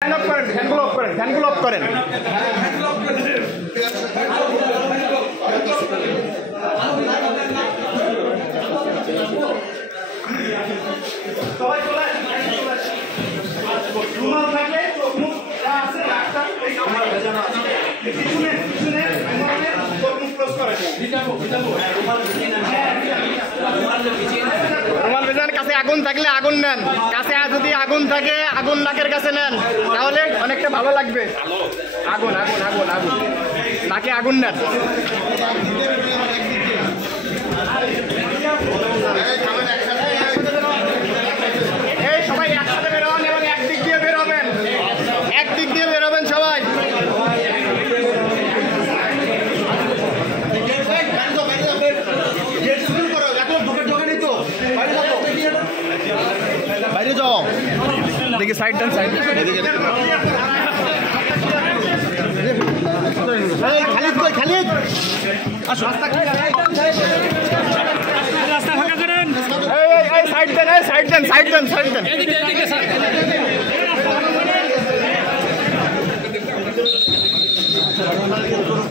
ফ্যানগুলো of করেন। কাছে আগুন থাকলে আগুন নেন, কাছে যদি আগুন থাকে আগুন নাকের কাছে নেন, তাহলে অনেকটা ভালো লাগবে। আগুন আগুন আগুন আগুন নাকে আগুন নেন। এই সবাই একসাথে বেরোবেন এবং একদিক দিয়ে বেরোবেন, একদিক দিয়ে বেরোবেন সবাই। বাইরে যাও, দেখি সাইড ডান সাইড। খালিদ কই খালিদ, রাস্তা ফাঁকা করেন। এই সাইড দেন, এই সাইড দেন, সাইড দেন, সাইড দেন। এদিকে এদিকে স্যার।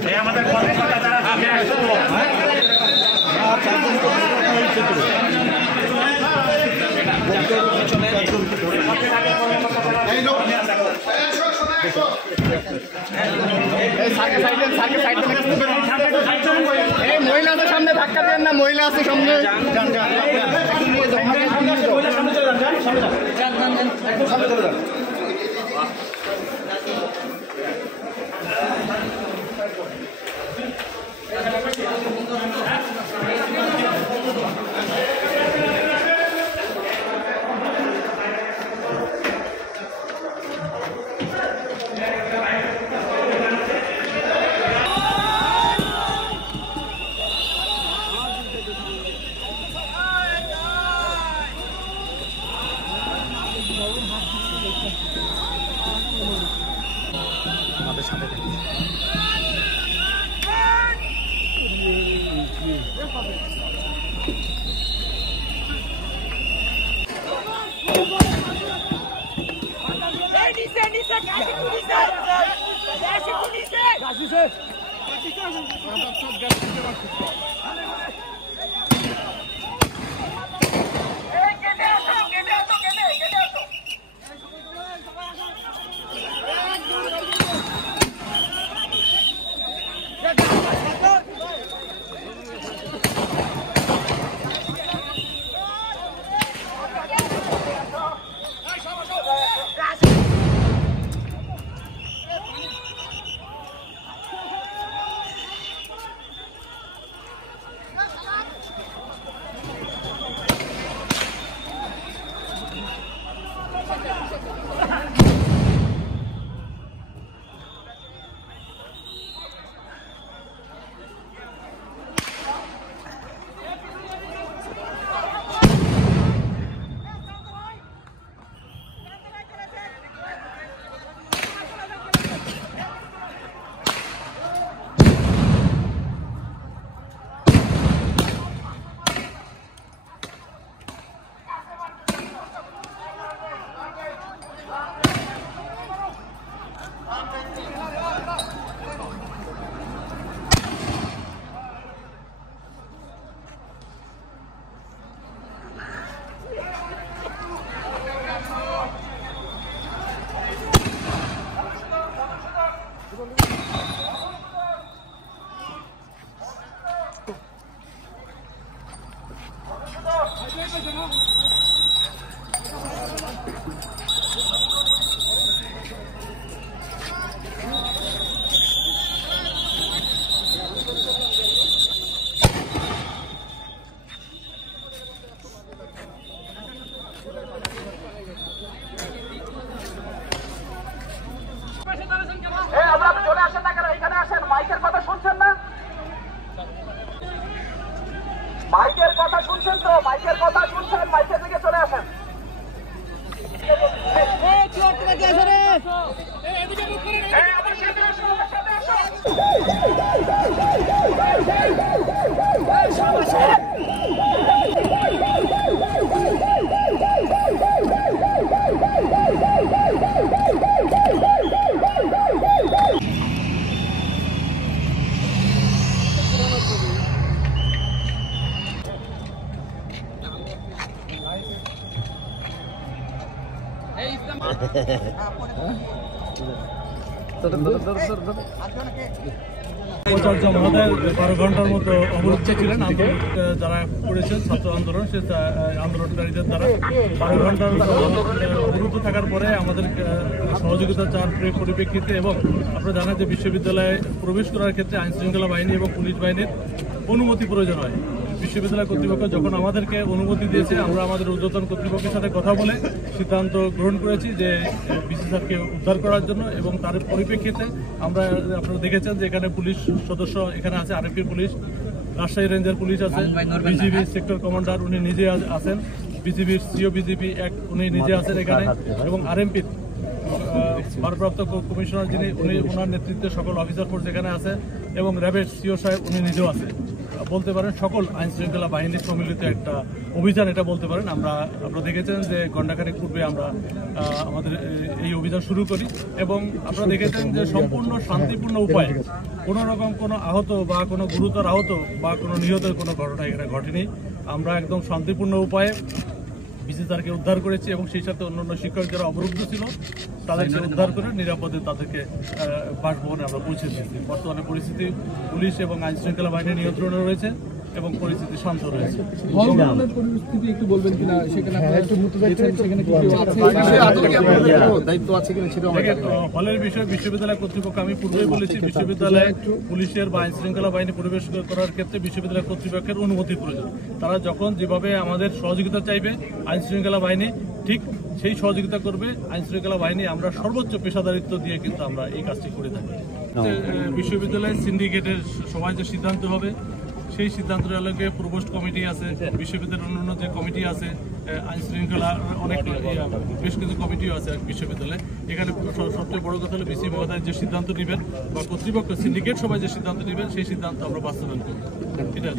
এই আমাদের কর্মকর্তা যারা আছে মহিলা আছে সামনে, ধাক্কা দেন না, মহিলা আছে সামনে। আমাদের সাথে থাকি। মাইকের কথা শুনছেন তো? মাইকের কথা শুনছেন? মাইকের দিকে চলে আসেন। আমার সাথে আসো, আমার সাথে আসো। উপাচার্য মহোদয় 12 ঘন্টার মতো অবরুদ্ধ ছিলেন। আন্দোলন যারা করেছেন ছাত্র আন্দোলন, সে আন্দোলনকারীদের দ্বারা 12 ঘন্টার অবরুদ্ধ থাকার পরে আমাদের সহযোগিতা চার পরিপ্রেক্ষিতে এবং আপনারা জানেন যে বিশ্ববিদ্যালয়ে প্রবেশ করার ক্ষেত্রে আইনশৃঙ্খলা বাহিনী এবং পুলিশ বাহিনীর অনুমতি প্রয়োজন হয়। বিশ্ববিদ্যালয় কর্তৃপক্ষ যখন আমাদেরকে অনুমতি দিয়েছে, আমরা আমাদের ঊর্ধ্বতন কর্তৃপক্ষের সাথে কথা বলে সিদ্ধান্ত গ্রহণ করেছি যে বিসি স্যারকে উদ্ধার করার জন্য। এবং তার পরিপ্রেক্ষিতে আপনারা দেখেছেন যে এখানে পুলিশ সদস্য এখানে আছে, আরএফপির পুলিশ, রাজশাহী রেঞ্জের পুলিশ আছে, বিজিবি সেক্টর কমান্ডার উনি নিজে আছেন, বিজিবির সিও বিজিবি উনি নিজে আছেন এখানে, এবং আরএমপির ভারপ্রাপ্ত কমিশনার যিনি ওনার নেতৃত্বে সকল অফিসার ফোর্স এখানে আছে, এবং র্যাবের সিও সাহেব উনি নিজেও আছে। বলতে পারেন সকল আইন শৃঙ্খলা বাহিনীর সম্মিলিত একটা অভিযান এটা বলতে পারেন। আপনারা দেখেছেন যে ঘণ্টাখানেক পূর্বে আমরা আমাদের এই অভিযান শুরু করি, এবং আপনারা দেখেছেন যে সম্পূর্ণ শান্তিপূর্ণ উপায়ে কোনো রকম কোনো আহত বা কোনো গুরুতর আহত বা কোনো নিহতের কোনো ঘটনা এখানে ঘটেনি। আমরা একদম শান্তিপূর্ণ উপায়ে বিসি স্যারকে উদ্ধার করেছি, এবং সেই সাথে অন্যান্য শিক্ষক যারা অবরুদ্ধ ছিল তাদেরকে উদ্ধার করে নিরাপদে তাদেরকে বাসভবনে আমরা পৌঁছে দিয়েছি। বর্তমানে পরিস্থিতি পুলিশ এবং আইন শৃঙ্খলা বাহিনীর নিয়ন্ত্রণে রয়েছে এবং পরিস্থিতি শান্ত রয়েছে। হলের বিষয়ে বিশ্ববিদ্যালয় কর্তৃপক্ষ আমি পূর্বেই বলেছি, বিশ্ববিদ্যালয়ে পুলিশের বা আইন শৃঙ্খলা বাহিনী প্রবেশ করার ক্ষেত্রে বিশ্ববিদ্যালয় কর্তৃপক্ষের অনুমতির প্রয়োজন। তারা যখন যেভাবে আমাদের সহযোগিতা চাইবে আইন শৃঙ্খলা বাহিনী ঠিক সেই সহযোগিতা করবে। আইন শৃঙ্খলা বাহিনী আমরা সর্বোচ্চ পেশাদারিত্ব দিয়ে কিন্তু আমরা এই কাজটি করে থাকি। বিশ্ববিদ্যালয়ের সিন্ডিকেটের সবাই যে সিদ্ধান্ত হবে সেই সিদ্ধান্তের আলোকে প্রভোস্ট কমিটি আছে, বিশ্ববিদ্যালয়ের অন্যান্য যে কমিটি আছে, আইন শৃঙ্খলা অনেক বেশ কিছু কমিটিও আছে বিশ্ববিদ্যালয়ে। এখানে সবচেয়ে বড় কথা হলো বিসি মহোদয় যে সিদ্ধান্ত নেবেন বা কর্তৃপক্ষ সিন্ডিকেট সবাই যে সিদ্ধান্ত নেবেন সেই সিদ্ধান্ত আমরা বাস্তবায়ন করব। এটা